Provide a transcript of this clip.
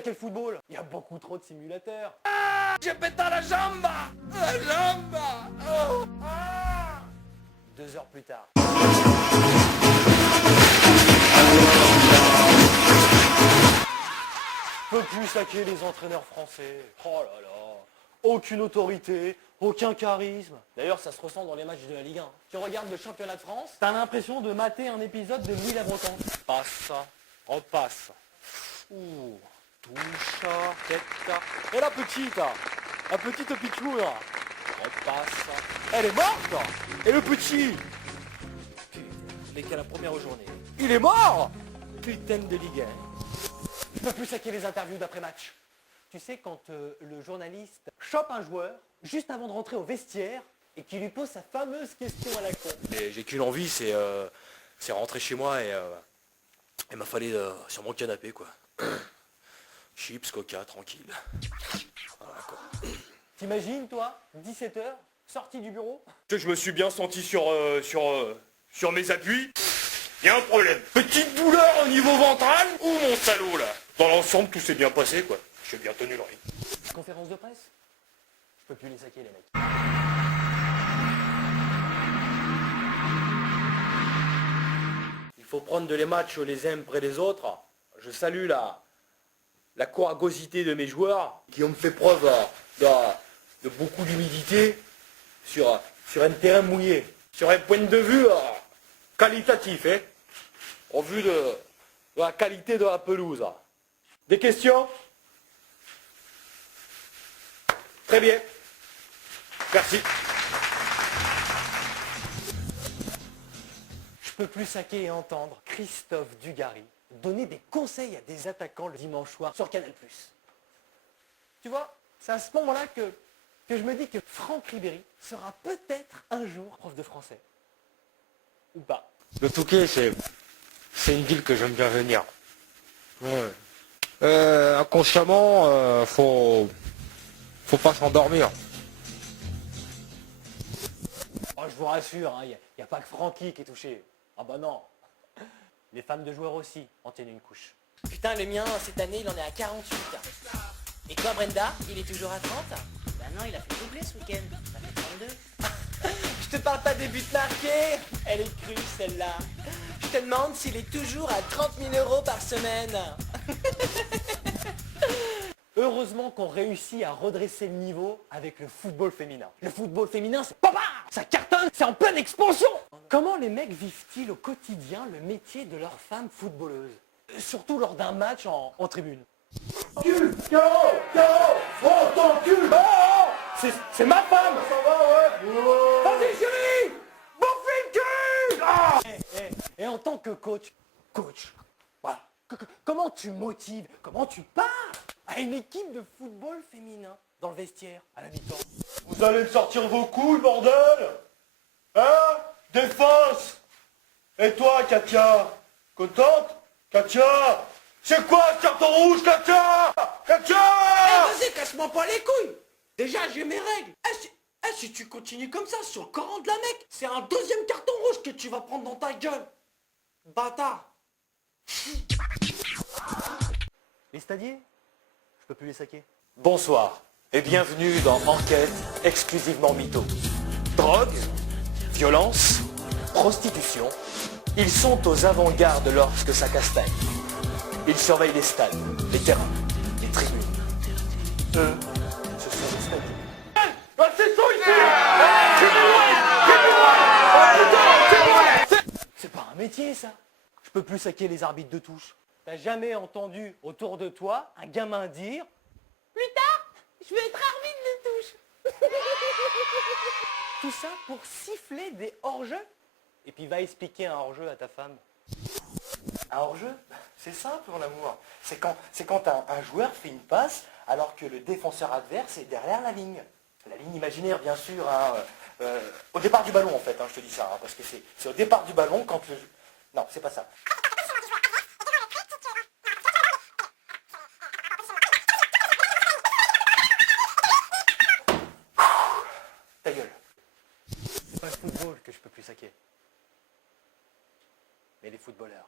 saquer le football. Il y a beaucoup trop de simulateurs. J'ai pété la jambe. La jambe. Oh. 2 heures plus tard. Je peux plus saquer les entraîneurs français. Oh là là. Aucune autorité, aucun charisme. D'ailleurs, ça se ressent dans les matchs de la Ligue 1. Tu regardes le championnat de France, t'as l'impression de mater un épisode de Louis la Brocante. Passe, repasse. Ouh, touche, tête. Et la petite pichoune. Repasse. Elle est morte. Et le petit. Putain, mais qu'à la première journée. Il est mort. Putain de Ligue 1. Je peux plus saquer les interviews d'après-match. Tu sais, quand le journaliste chope un joueur juste avant de rentrer au vestiaire et qu'il lui pose sa fameuse question à la con. Et j'ai qu'une envie, c'est rentrer chez moi et m'affaler sur mon canapé, quoi. Chips, coca, tranquille. Voilà, quoi. T'imagines, toi, 17h, sorti du bureau? Je me suis bien senti sur mes appuis. Il y a un problème. Petite douleur au niveau ventral ou mon salaud, là. Dans l'ensemble, tout s'est bien passé, quoi. J'ai bien tenu le rythme. Conférence de presse? Je peux plus les saquer, les mecs. Il faut prendre les matchs les uns après les autres. Je salue la couragosité de mes joueurs qui ont fait preuve de beaucoup d'humilité sur un terrain mouillé. Sur un point de vue qualitatif, hein, au vu de la qualité de la pelouse. Des questions? Très bien. Merci. Je peux plus saquer et entendre Christophe Dugarry donner des conseils à des attaquants le dimanche soir sur Canal+. Tu vois, c'est à ce moment-là que je me dis que Franck Ribéry sera peut-être un jour prof de français. Ou pas. Le Touquet, c'est une ville que j'aime bien venir. Ouais. Inconsciemment, faut pas s'endormir. Oh, je vous rassure, il n'y a pas que Francky qui est touché. Ah bah non. Les femmes de joueurs aussi en tiennent une couche. Putain, le mien, cette année, il en est à 48. Et toi, Brenda, il est toujours à 30? Bah non, il a fait doubler ce week-end. Ça fait 32. Je te parle pas des buts marqués. Elle est crue, celle-là. Je te demande s'il est toujours à 30 000 € par semaine. Heureusement qu'on réussit à redresser le niveau avec le football féminin. Le football féminin, c'est papa, ça cartonne, c'est en pleine expansion. Comment les mecs vivent-ils au quotidien le métier de leur femme footballeuse? Surtout lors d'un match en tribune. Cul, c'est ma femme. Vas-y chérie, bouffe le cul. Et en tant que coach, voilà. Comment tu motives, comment tu parles à une équipe de football féminin dans le vestiaire à la mi-temps? Vous allez me sortir vos couilles, bordel. Hein? Défense. Et toi, Katia? Contente? Katia? C'est quoi ce carton rouge, Katia? Katia? Vas-y, casse-moi pas les couilles. Déjà, j'ai mes règles. Si tu continues comme ça, sur le Coran de la Mecque, c'est un deuxième carton rouge que tu vas prendre dans ta gueule. Bâtard. Les stadiers, je peux plus les saquer. Bonsoir et bienvenue dans Enquête exclusivement mytho. Drogue, violence, prostitution, ils sont aux avant-gardes lorsque ça castagne. Ils surveillent les stades, les terrains, les tribunes. Eux, ce sont les stadiers. C'est ça ici. C'est pas un métier ça. Je peux plus saquer les arbitres de touche. T'as jamais entendu autour de toi un gamin dire « Plus tard, je veux être arbitre de touche !» Tout ça pour siffler des hors-jeux. Et puis va expliquer un hors-jeu à ta femme. Un hors-jeu, c'est simple en amour. C'est quand un joueur fait une passe alors que le défenseur adverse est derrière la ligne. La ligne imaginaire bien sûr, hein, au départ du ballon en fait, hein, je te dis ça, hein, parce que c'est au départ du ballon quand le... Non, c'est pas ça. Ta gueule. C'est pas le football que je peux plus saquer, mais les footballeurs.